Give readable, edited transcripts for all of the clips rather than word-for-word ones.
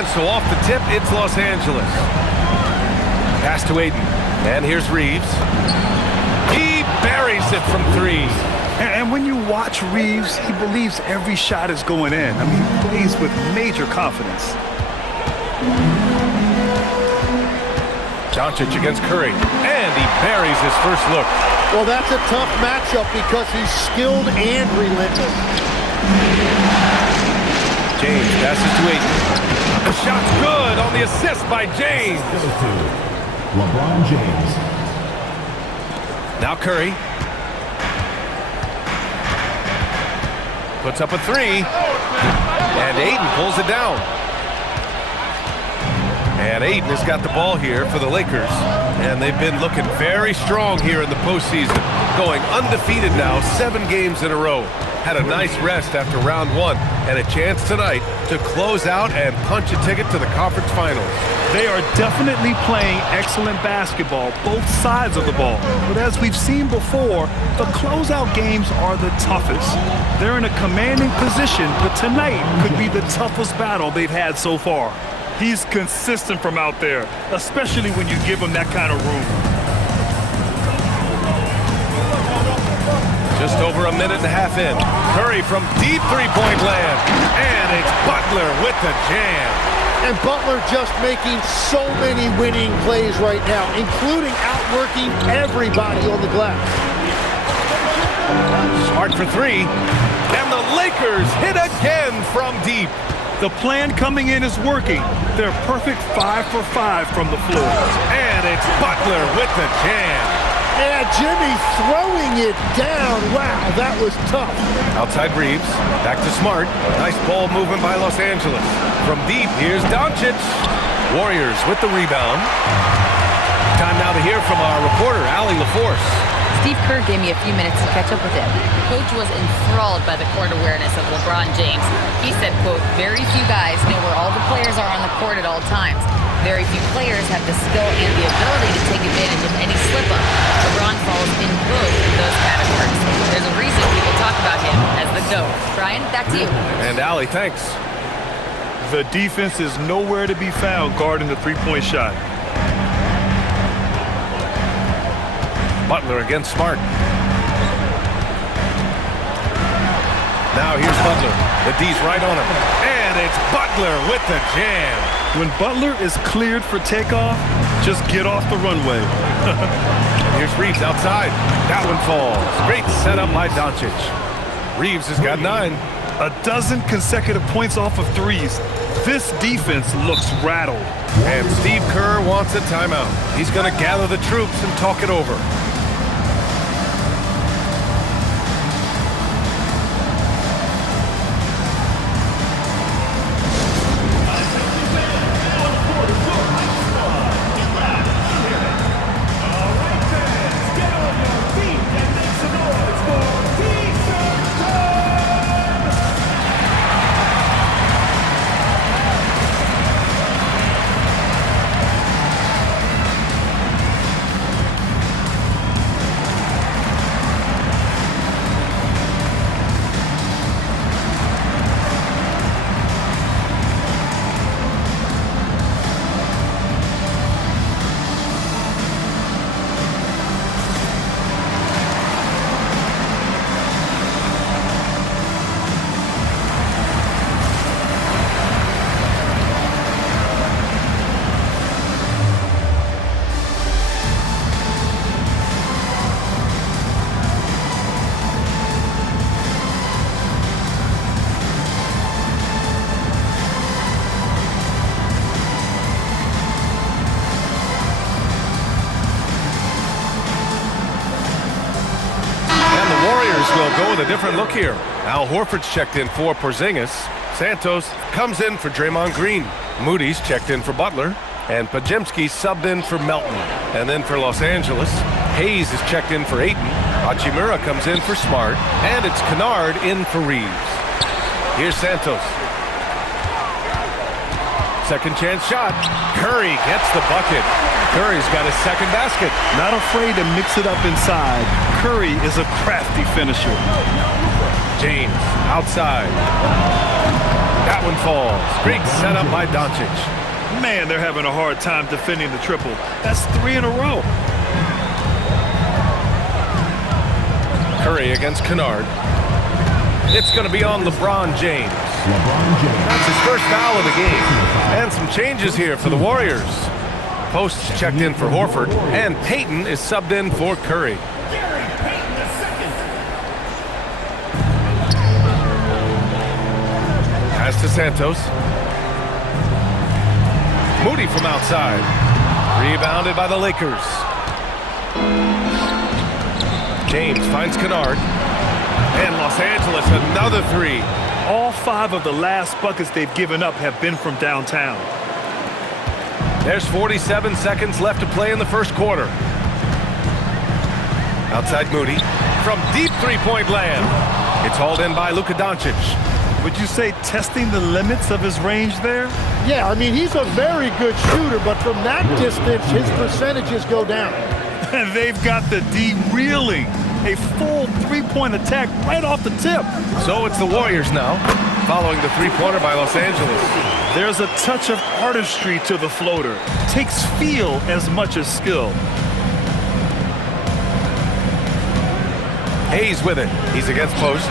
And so off the tip, it's Los Angeles. Pass to Aiden. And here's Reeves. He buries it from 3. And when you watch Reeves, he believes every shot is going in. I mean, he plays with major confidence. Doncic against Curry. And he buries his first look. Well, that's a tough matchup because he's skilled and relentless. James passes to Aiden. The shot's good on the assist by James. LeBron James. Now Curry. Puts up a 3. And Aiden pulls it down. And Aiden has got the ball here for the Lakers. And they've been looking very strong here in the postseason. Going undefeated now, 7 games in a row. Had a nice rest after round 1. And a chance tonight to close out and punch a ticket to the conference finals. They are definitely playing excellent basketball, both sides of the ball. But as we've seen before, the closeout games are the toughest. They're in a commanding position, but tonight could be the toughest battle they've had so far. He's consistent from out there, especially when you give him that kind of room. Just over a minute and a half in. Curry from deep three-point land. And it's Butler with the jam. And Butler just making so many winning plays right now, including outworking everybody on the glass. Smart for 3. And the Lakers hit again from deep. The plan coming in is working. They're perfect 5 for 5 from the floor. And it's Butler with the jam. Yeah, Jimmy throwing it down. Wow, that was tough. Outside Reeves. Back to Smart. Nice ball movement by Los Angeles. From deep, here's Doncic. Warriors with the rebound. Time now to hear from our reporter, Allie LaForce. Steve Kerr gave me a few minutes to catch up with him. The coach was enthralled by the court awareness of LeBron James. He said, quote, "Very few guys know where all the players are on the court at all times. Very few players have the skill and the ability to take advantage of any slip-up. LeBron falls in both of those categories. There's a reason people talk about him as the GOAT." Brian, back to you. And Allie, thanks. The defense is nowhere to be found guarding the three-point shot. Butler against Smart. Now here's Butler. The D's right on him. And it's Butler with the jam. When Butler is cleared for takeoff, just get off the runway. Here's Reeves outside. That one falls. Great setup by Doncic. Reeves has got 9. A dozen consecutive points off of threes. This defense looks rattled. And Steve Kerr wants a timeout. He's going to gather the troops and talk it over. Will go with a different look here. Al Horford's checked in for Porzingis. Santos comes in for Draymond Green. Moody's checked in for Butler. And Pajemski subbed in for Melton. And then for Los Angeles, Hayes is checked in for Ayton. Hachimura comes in for Smart. And it's Kennard in for Reeves. Here's Santos. Second chance shot. Curry gets the bucket. Curry's got his second basket. Not afraid to mix it up inside. Curry is a crafty finisher. James outside. That one falls. Greek set up by Doncic. Man, they're having a hard time defending the triple. That's 3 in a row. Curry against Kennard. It's going to be on LeBron James. LeBron James. That's his first foul of the game. And some changes here for the Warriors. Post's checked in for Horford, and Payton is subbed in for Curry. Pass to Santos. Moody from outside. Rebounded by the Lakers. James finds Kennard. And Los Angeles, another 3. All 5 of the last buckets they've given up have been from downtown. There's 47 seconds left to play in the first quarter. Outside Moody. From deep three-point land. It's hauled in by Luka Doncic. Would you say testing the limits of his range there? Yeah, I mean, he's a very good shooter, but from that distance, his percentages go down. And they've got the D reeling. A full three-point attack right off the tip. So it's the Warriors now, following the three-pointer by Los Angeles. There's a touch of artistry to the floater. Takes feel as much as skill. Hayes with it. He's against post.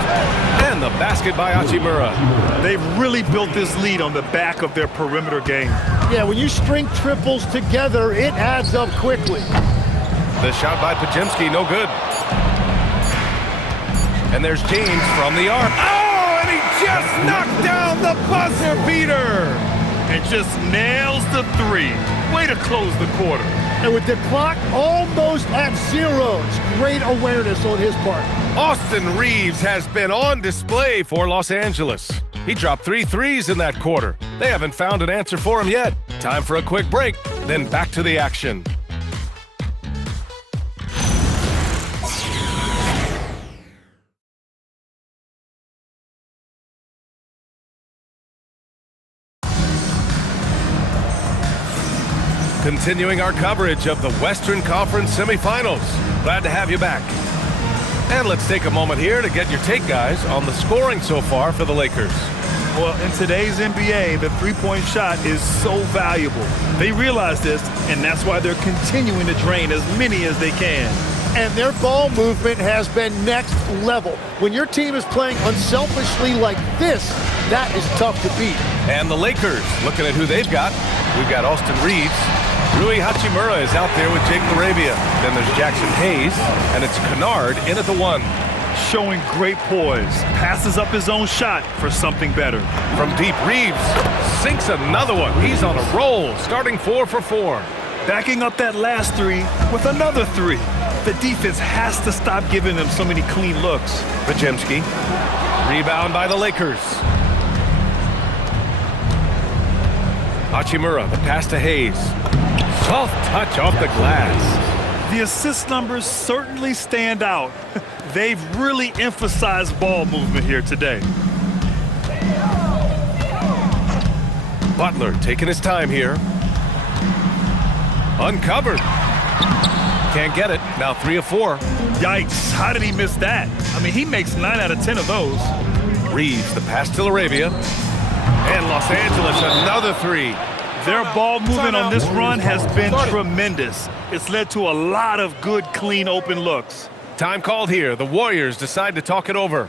And the basket by Hachimura. They've really built this lead on the back of their perimeter game. Yeah, when you string triples together, it adds up quickly. The shot by Pajemski, no good. And there's James from the arc. Oh, and he just knocked down the buzzer beater. And just nails the 3. Way to close the quarter. And with the clock almost at 0, it's great awareness on his part. Austin Reeves has been on display for Los Angeles. He dropped 3 threes in that quarter. They haven't found an answer for him yet. Time for a quick break, then back to the action. Continuing our coverage of the Western Conference Semifinals. Glad to have you back. And let's take a moment here to get your take, guys, on the scoring so far for the Lakers. Well, in today's NBA, the three-point shot is so valuable. They realize this, and that's why they're continuing to drain as many as they can. And their ball movement has been next level. When your team is playing unselfishly like this, that is tough to beat. And the Lakers, looking at who they've got. We've got Austin Reeves. Rui Hachimura is out there with Jake LaRavia. Then there's Jackson Hayes, and it's Kennard in at the 1. Showing great poise. Passes up his own shot for something better. From deep, Reeves sinks another one. He's on a roll, starting 4 for 4. Backing up that last 3 with another 3. The defense has to stop giving them so many clean looks. Pajemski. Rebound by the Lakers. Hachimura, the pass to Hayes. Soft touch off the glass. The assist numbers certainly stand out. They've really emphasized ball movement here today. Butler taking his time here. Uncovered. Can't get it. Now 3 of 4. Yikes, how did he miss that? I mean, he makes 9 out of 10 of those. Reeves, the pass to LaRavia. And Los Angeles, another 3. Their ball movement on this run has been tremendous. It's led to a lot of good, clean, open looks. Time called here. The Warriors decide to talk it over.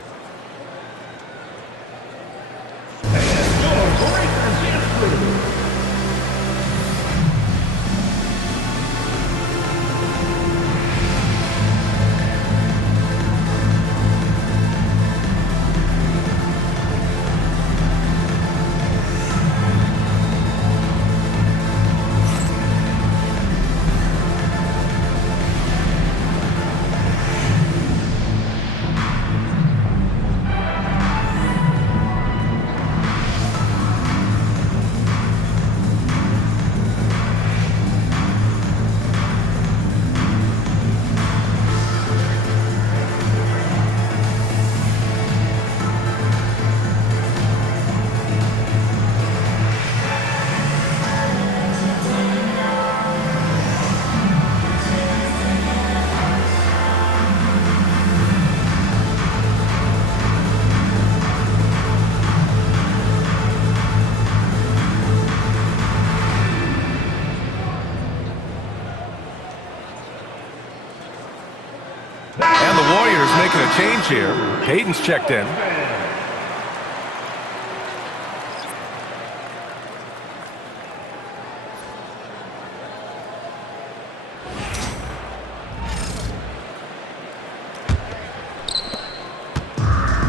here. Hayden's checked in.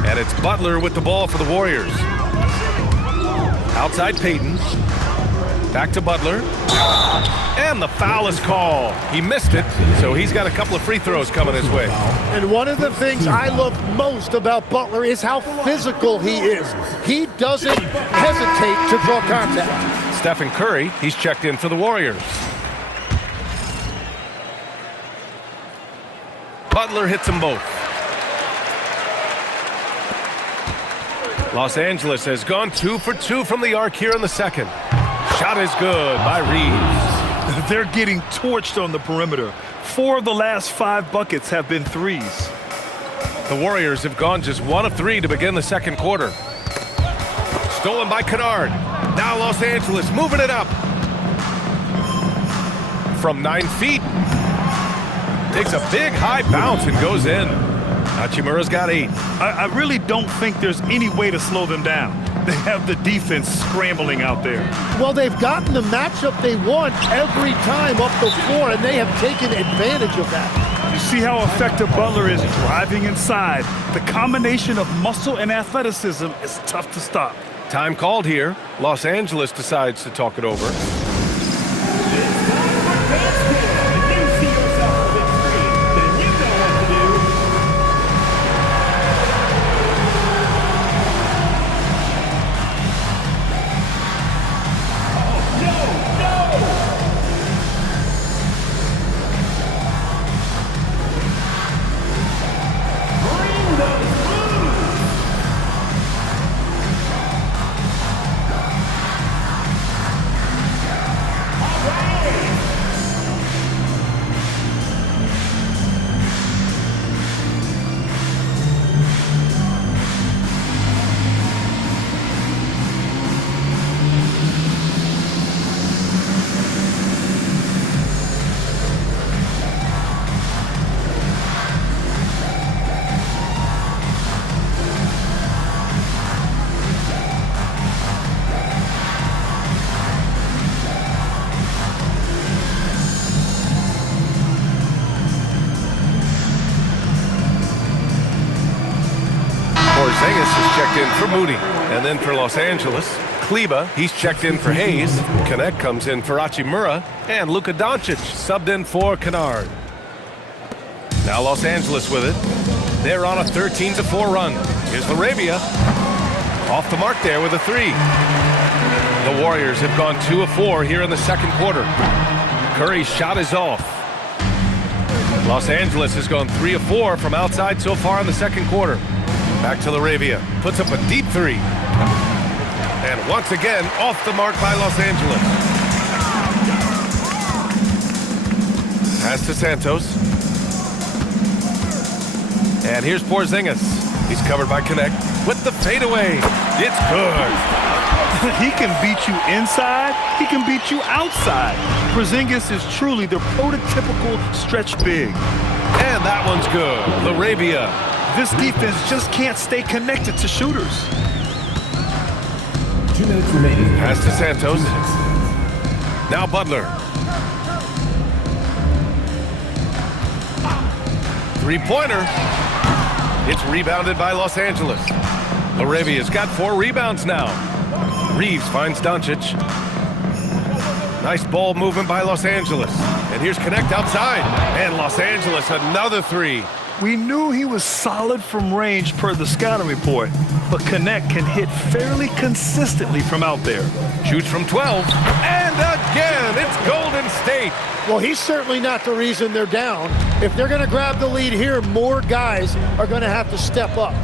And it's Butler with the ball for the Warriors. Outside Payton. Back to Butler. And the foul is called. He missed it, so he's got a couple of free throws coming his way. And one of the things I love most about Butler is how physical he is. He doesn't hesitate to draw contact. Stephen Curry, he's checked in for the Warriors. Butler hits them both. Los Angeles has gone 2 for 2 from the arc here in the second. Shot is good by Reeves. They're getting torched on the perimeter. 4 of the last 5 buckets have been threes. The Warriors have gone just 1 of 3 to begin the second quarter. Stolen by Kennard. Now Los Angeles moving it up. From 9 feet. Takes a big high bounce and goes in. Hachimura's got 8. I really don't think there's any way to slow them down. They have the defense scrambling out there. Well, they've gotten the matchup they want every time up the floor, and they have taken advantage of that. You see how effective Butler is driving inside. The combination of muscle and athleticism is tough to stop. Time called here. Los Angeles decides to talk it over. Porzingis is checked in for Moody. And then for Los Angeles, Kleba, he's checked in for Hayes. Connect comes in for Hachimura. And Luka Doncic subbed in for Kennard. Now Los Angeles with it. They're on a 13-4 run. Here's Laravia. Off the mark there with a 3. The Warriors have gone 2 of 4 here in the second quarter. Curry's shot is off. Los Angeles has gone 3 of 4 from outside so far in the second quarter. Back to Laravia. Puts up a deep 3. And once again, off the mark by Los Angeles. Pass to Santos. And here's Porzingis. He's covered by Connect with the fadeaway. It's good. He can beat you inside. He can beat you outside. Porzingis is truly the prototypical stretch big. And that one's good. Laravia. This defense just can't stay connected to shooters. 2 minutes remaining. Pass to Santos. Now Butler. 3-pointer. It's rebounded by Los Angeles. Laravia's got 4 rebounds now. Reeves finds Doncic. Nice ball movement by Los Angeles. And here's Connect outside. And Los Angeles, another 3. We knew he was solid from range per the scouting report, but Connect can hit fairly consistently from out there. Shoots from 12. And again, it's Golden State. Well, he's certainly not the reason they're down. If they're going to grab the lead here, more guys are going to have to step up.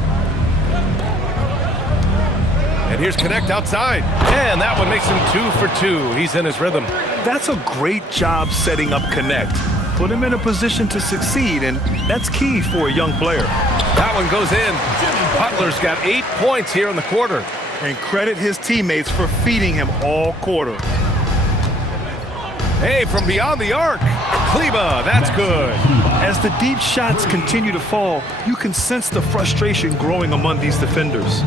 And here's Connect outside. And that one makes him 2 for 2. He's in his rhythm. That's a great job setting up Connect. Put him in a position to succeed, and that's key for a young player. That one goes in. Butler's got 8 points here in the quarter. And credit his teammates for feeding him all quarter. Hey, from beyond the arc. Kleba, that's good. As the deep shots continue to fall, you can sense the frustration growing among these defenders.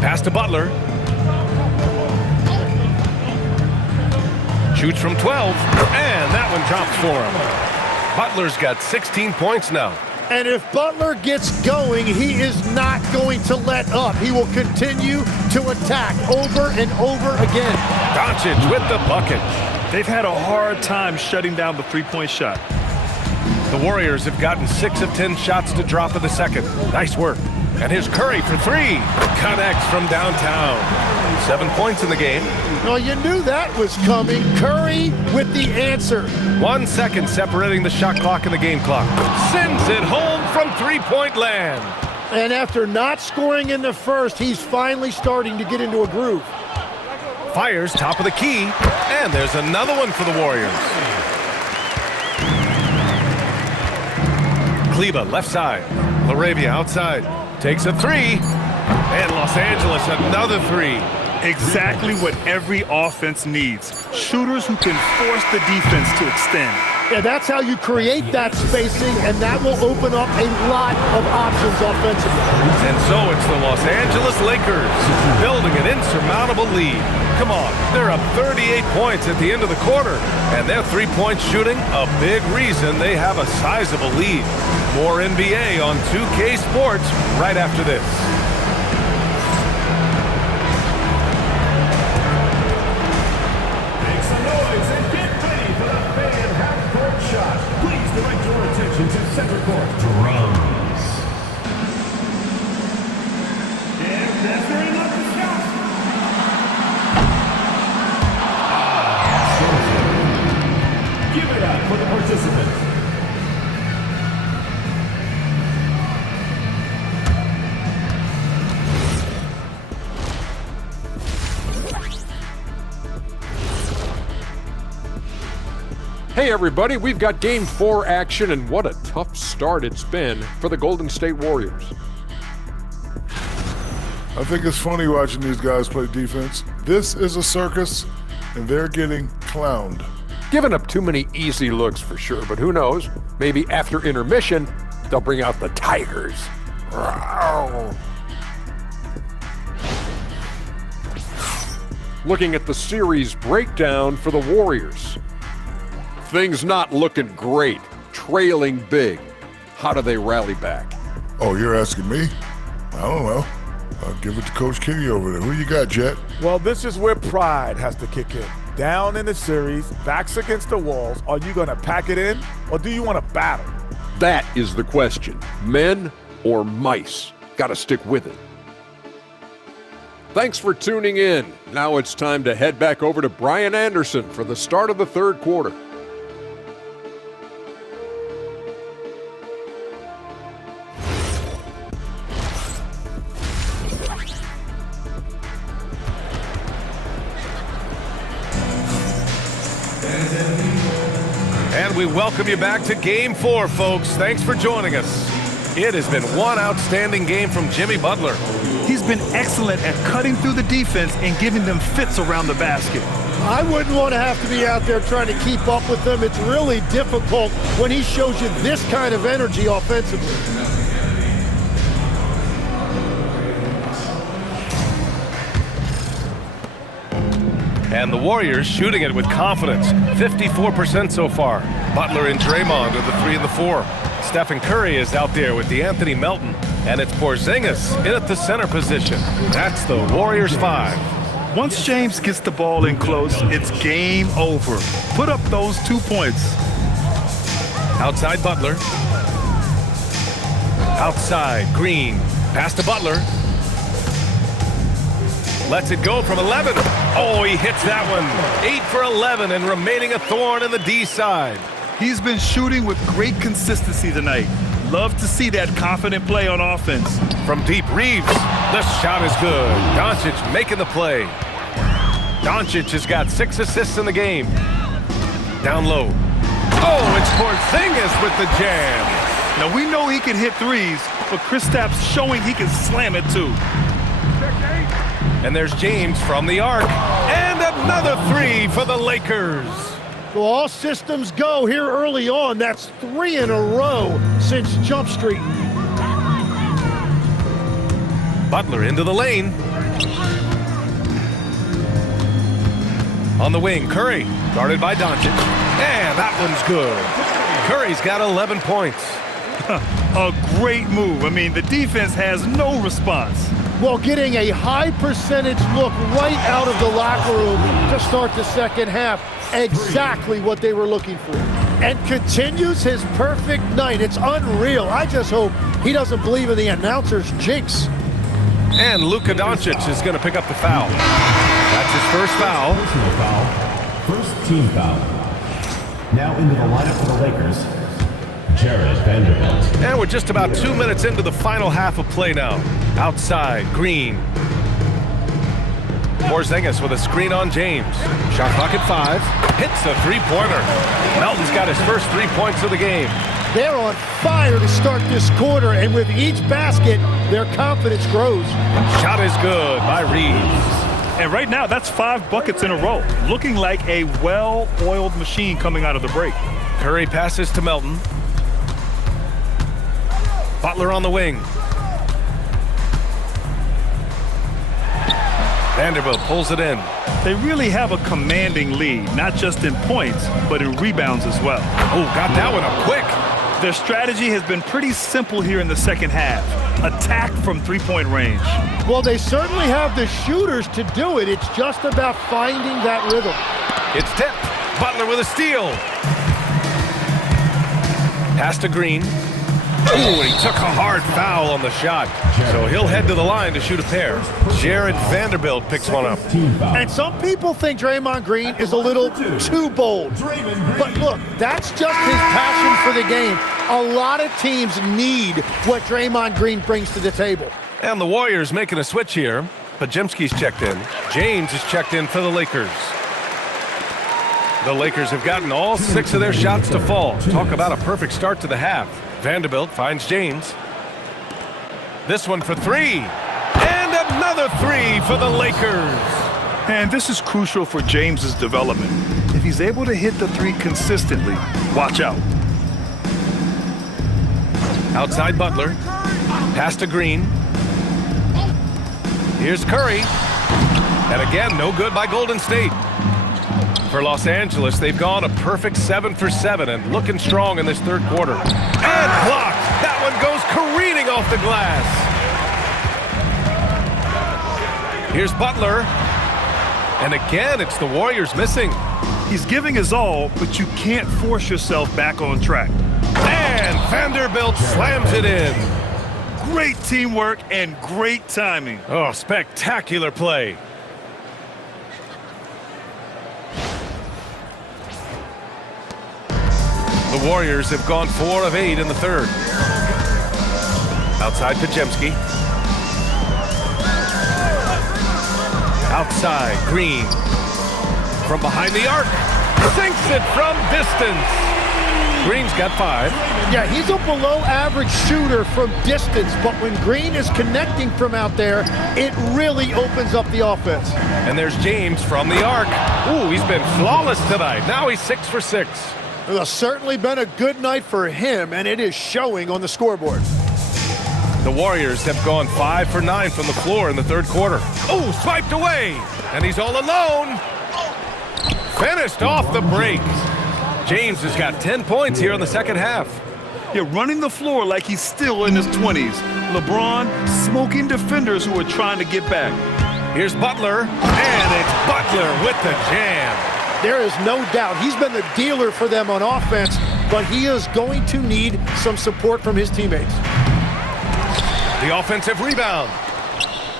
Pass to Butler. Shoots from 12, and that one drops for him. Butler's got 16 points now. And if Butler gets going, he is not going to let up. He will continue to attack over and over again. Doncic with the bucket. They've had a hard time shutting down the three-point shot. The Warriors have gotten 6 of 10 shots to drop in the second. Nice work. And here's Curry for 3. Connects from downtown. 7 points in the game. Well, you knew that was coming. Curry with the answer. 1 second separating the shot clock and the game clock. Sends it home from three-point land. And after not scoring in the first, he's finally starting to get into a groove. Fires top of the key, and there's another one for the Warriors. Kleba left side. LaRavia outside. Takes a 3. And Los Angeles another 3. Exactly what every offense needs. Shooters who can force the defense to extend. Yeah, that's how you create that spacing, and that will open up a lot of options offensively. And so it's the Los Angeles Lakers building an insurmountable lead. Come on, they're up 38 points at the end of the quarter, and their three-point shooting, a big reason they have a sizable lead. More NBA on 2K Sports right after this. Make some noise and get ready for the fan half-court shot. Please direct your attention to center court. Drums. And that's very enough to shot. Give it up for the participants. Hey everybody, we've got Game 4 action, and what a tough start it's been for the Golden State Warriors. I think it's funny watching these guys play defense. This is a circus, and they're getting clowned. Giving up too many easy looks for sure, but who knows? Maybe after intermission, they'll bring out the Tigers. Looking at the series breakdown for the Warriors. Things not looking great, trailing big. How do they rally back? Oh, you're asking me? I don't know. I'll give it to Coach Kitty over there. Who you got, Jet? Well, this is where pride has to kick in. Down in the series, backs against the walls. Are you going to pack it in, or do you want to battle? That is the question. Men or mice? Got to stick with it. Thanks for tuning in. Now it's time to head back over to Brian Anderson for the start of the third quarter. And we welcome you back to Game 4, folks. Thanks for joining us. It has been one outstanding game from Jimmy Butler. He's been excellent at cutting through the defense and giving them fits around the basket. I wouldn't want to have to be out there trying to keep up with them. It's really difficult when he shows you this kind of energy offensively. And the Warriors shooting it with confidence. 54% so far. Butler and Draymond are the 3 and the 4. Stephen Curry is out there with DeAnthony Melton. And it's Porzingis in at the center position. That's the Warriors 5. Once James gets the ball in close, it's game over. Put up those 2 points. Outside Butler. Outside Green. Pass to Butler. Lets it go from 11. Oh, he hits that one. 8 for 11 and remaining a thorn in the D side. He's been shooting with great consistency tonight. Love to see that confident play on offense. From deep, Reeves. The shot is good. Doncic making the play. Doncic has got 6 assists in the game. Down low. Oh, it's Porzingis with the jam. Now we know he can hit threes, but Kristaps showing he can slam it too. And there's James from the arc. And another 3 for the Lakers. So all systems go here early on. That's 3 in a row since Jump Street. Butler into the lane. On the wing, Curry, guarded by Doncic. And that one's good. Curry's got 11 points. A great move. I mean, the defense has no response. Well, getting a high percentage look right out of the locker room to start the second half. Exactly what they were looking for. And continues his perfect night. It's unreal. I just hope he doesn't believe in the announcer's jinx. And Luka Doncic is going to pick up the foul. That's his first foul. Personal foul. First team foul. Now into the lineup for the Lakers, Jared Vanderbilt. And we're just about 2 minutes into the final half of play now. Outside, Green. Porzingis with a screen on James. Shot clock at 5. Hits a three-pointer. Melton's got his first 3 points of the game. They're on fire to start this quarter, and with each basket, their confidence grows. Shot is good by Reeves. And right now, that's 5 buckets in a row. Looking like a well-oiled machine coming out of the break. Curry passes to Melton. Butler on the wing. Vanderbilt pulls it in. They really have a commanding lead, not just in points, but in rebounds as well. Oh, got that one up quick. Their strategy has been pretty simple here in the second half. Attack from three-point range. Well, they certainly have the shooters to do it. It's just about finding that rhythm. It's tipped. Butler with a steal. Pass to Green. Ooh, he took a hard foul on the shot. So he'll head to the line to shoot a pair. Jared Vanderbilt picks one up. And some people think Draymond Green is a little too bold. But look, that's just his passion for the game. A lot of teams need what Draymond Green brings to the table. And the Warriors making a switch here. Pajemski's checked in. James is checked in for the Lakers. The Lakers have gotten all 6 of their shots to fall. Talk about a perfect start to the half. Vanderbilt finds James. This one for 3. And another 3 for the Lakers. And this is crucial for James's development. If he's able to hit the 3 consistently, watch out. Outside Butler. Pass to Green. Here's Curry. And again, no good by Golden State. For Los Angeles, they've gone a perfect 7 for 7 and looking strong in this third quarter. And blocked. That one goes careening off the glass. Here's Butler. And again, it's the Warriors missing. He's giving his all, but you can't force yourself back on track. And Vanderbilt slams it in. Great teamwork and great timing. Oh, spectacular play. The Warriors have gone 4 of 8 in the third. Outside Pajemski. Outside Green. From behind the arc. Sinks it from distance. Green's got 5. Yeah, he's a below-average shooter from distance, but when Green is connecting from out there, it really opens up the offense. And there's James from the arc. Ooh, he's been flawless tonight. Now he's 6 for 6. It's certainly been a good night for him, and it is showing on the scoreboard. The Warriors have gone 5 for 9 from the floor in the third quarter. Oh, swiped away, and he's all alone. Finished off the break. James has got 10 points here in the second half. You're running the floor like he's still in his 20s. LeBron smoking defenders who are trying to get back. Here's Butler, and it's Butler with the jam. There is no doubt he's been the dealer for them on offense, but he is going to need some support from his teammates. The offensive rebound.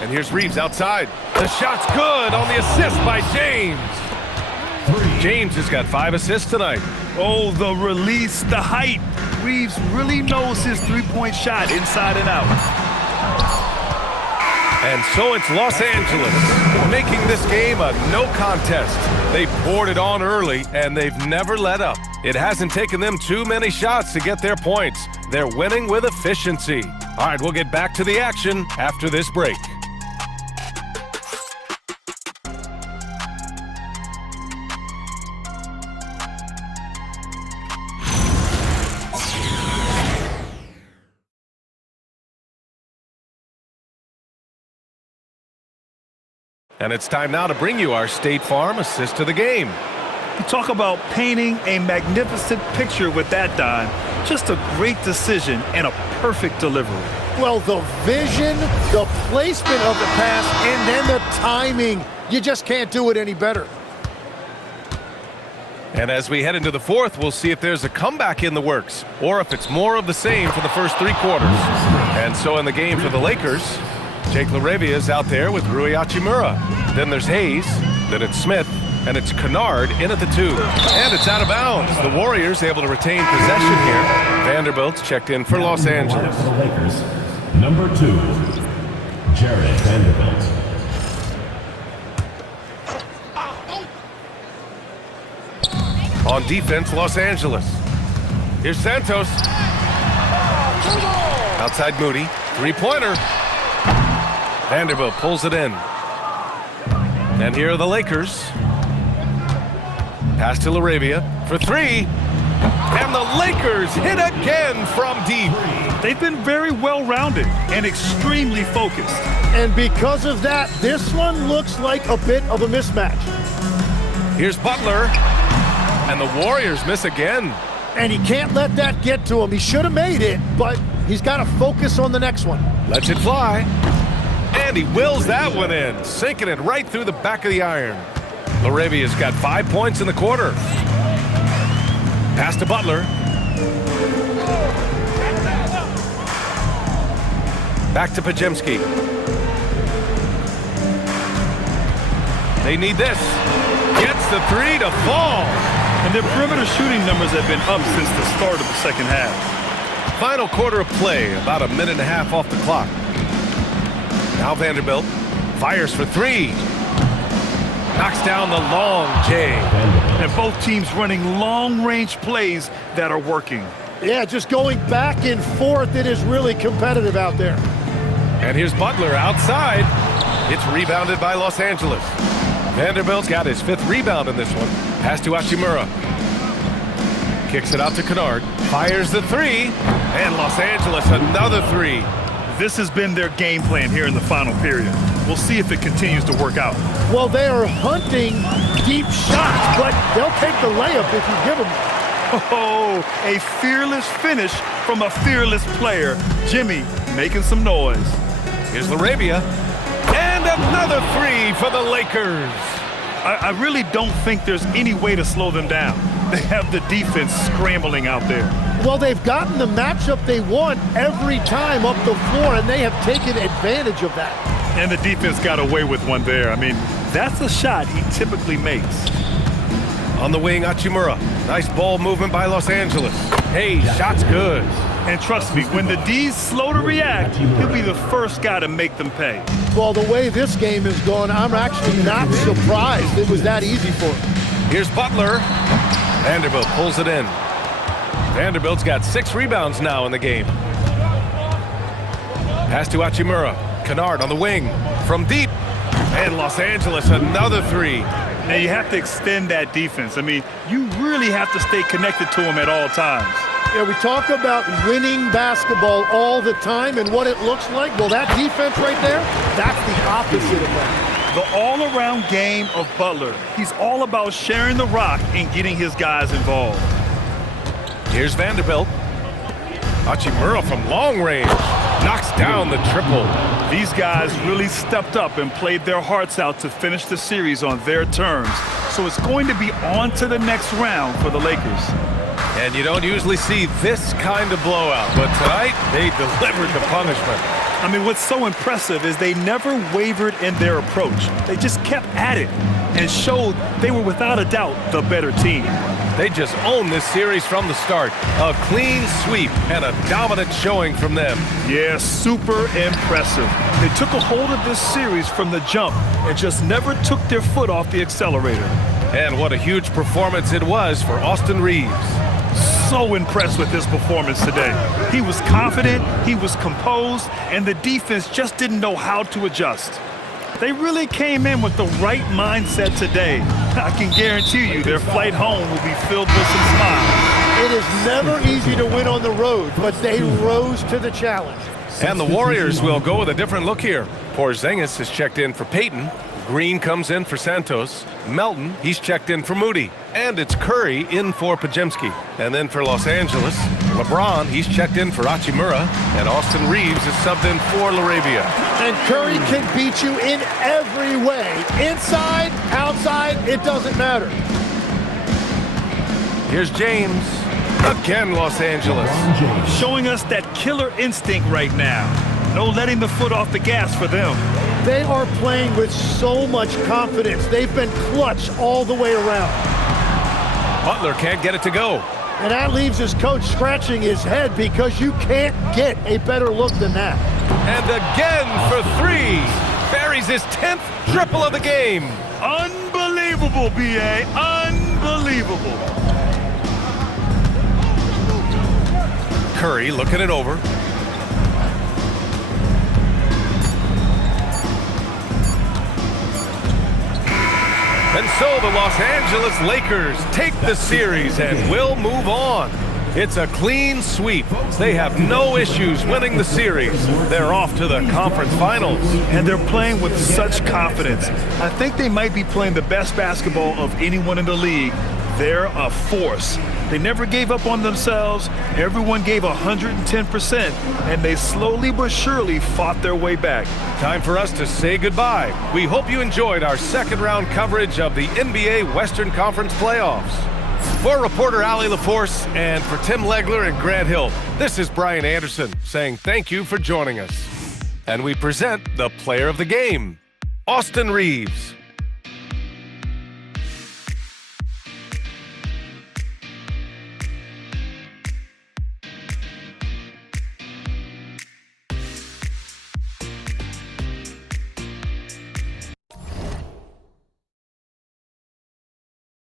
And here's Reeves outside. The shot's good on the assist by James. James has got 5 assists tonight. Oh, the release, the height. Reeves really knows his three-point shot inside and out. And so it's Los Angeles making this game a no contest. They poured it on early, and they've never let up. It hasn't taken them too many shots to get their points. They're winning with efficiency. All right, we'll get back to the action after this break. And it's time now to bring you our State Farm assist to the game. You talk about painting a magnificent picture with that dime. Just a great decision and a perfect delivery. Well, the vision, the placement of the pass, and then the timing. You just can't do it any better. And as we head into the fourth, we'll see if there's a comeback in the works or if it's more of the same for the first 3 quarters. And so in the game for the Lakers, Jake LaRavia is out there with Rui Hachimura. Then there's Hayes, then it's Smith, and it's Kennard in at the 2. And it's out of bounds. The Warriors able to retain possession here. Vanderbilt's checked in for Los Angeles. For the Lakers, number 2, Jared Vanderbilt. On defense, Los Angeles. Here's Santos. Outside Moody. 3-pointer. Vanderbilt pulls it in. And here are the Lakers. Pass to LaRavia for 3. And the Lakers hit again from deep. They've been very well-rounded and extremely focused. And because of that, this one looks like a bit of a mismatch. Here's Butler. And the Warriors miss again. And he can't let that get to him. He should have made it, but he's got to focus on the next one. Lets it fly. And he wills that one in, sinking it right through the back of the iron. LaRavia's got 5 points in the quarter. Pass to Butler. Back to Pajemski. They need this. Gets the 3 to fall. And their perimeter shooting numbers have been up since the start of the second half. Final quarter of play, about a minute and a half off the clock. Now Vanderbilt fires for 3. Knocks down the long J. And both teams running long-range plays that are working. Yeah, just going back and forth. It is really competitive out there. And here's Butler outside. It's rebounded by Los Angeles. Vanderbilt's got his 5th rebound in this one. Pass to Hachimura. Kicks it out to Kennard. Fires the 3. And Los Angeles another 3. This has been their game plan here in the final period. We'll see if it continues to work out. Well, they are hunting deep shots, but they'll take the layup if you give them one. Oh, a fearless finish from a fearless player. Jimmy making some noise. Here's LaRavia. And another 3 for the Lakers. I really don't think there's any way to slow them down. They have the defense scrambling out there. Well, they've gotten the matchup they want every time up the floor, and they have taken advantage of that. And the defense got away with one there. I mean, that's a shot he typically makes. On the wing, Hachimura. Nice ball movement by Los Angeles. Hey, shot's good. And trust me, when the D's slow to react, he'll be the first guy to make them pay. Well, the way this game is going, I'm actually not surprised it was that easy for him. Here's Butler. Vanderbilt pulls it in. Vanderbilt's got 6 rebounds now in the game. Pass to Hachimura. Kennard on the wing. From deep. And Los Angeles another 3. Now you have to extend that defense. I mean, you really have to stay connected to him at all times. Yeah, we talk about winning basketball all the time and what it looks like. Well, that defense right there, that's the opposite of that. The all-around game of Butler. He's all about sharing the rock and getting his guys involved. Here's Vanderbilt. Hachimura from long range. Knocks down the triple. These guys really stepped up and played their hearts out to finish the series on their terms. So it's going to be on to the next round for the Lakers. And you don't usually see this kind of blowout, but tonight they delivered the punishment. I mean, what's so impressive is they never wavered in their approach. They just kept at it and showed they were without a doubt the better team. They just owned this series from the start. A clean sweep and a dominant showing from them. Yeah, super impressive. They took a hold of this series from the jump and just never took their foot off the accelerator. And what a huge performance it was for Austin Reeves. So impressed with his performance today. He was confident, he was composed, and the defense just didn't know how to adjust. They really came in with the right mindset today. I can guarantee you their flight home will be filled with some smiles. It is never easy to win on the road, but they rose to the challenge. And the Warriors will go with a different look here. Porzingis is checked in for Payton. Green comes in for Santos. Melton, he's checked in for Moody. And it's Curry in for Pajemski. And then for Los Angeles, LeBron, he's checked in for Hachimura. And Austin Reeves is subbed in for LaRavia. And Curry can beat you in every way. Inside, outside, it doesn't matter. Here's James. Again, Los Angeles. Showing us that killer instinct right now. No letting the foot off the gas for them. They are playing with so much confidence. They've been clutch all the way around. Butler can't get it to go. And that leaves his coach scratching his head because you can't get a better look than that. And again for three. Buries his 10th triple of the game. Unbelievable, B.A. Unbelievable. Curry looking it over. And so the Los Angeles Lakers take the series and will move on. It's a clean sweep. They have no issues winning the series. They're off to the conference finals. And they're playing with such confidence. I think they might be playing the best basketball of anyone in the league. They're a force. They never gave up on themselves. Everyone gave 110%, and they slowly but surely fought their way back. Time for us to say goodbye. We hope you enjoyed our second round coverage of the NBA Western Conference playoffs. For reporter Allie LaForce and for Tim Legler and Grant Hill, this is Brian Anderson saying thank you for joining us. And we present the player of the game, Austin Reeves.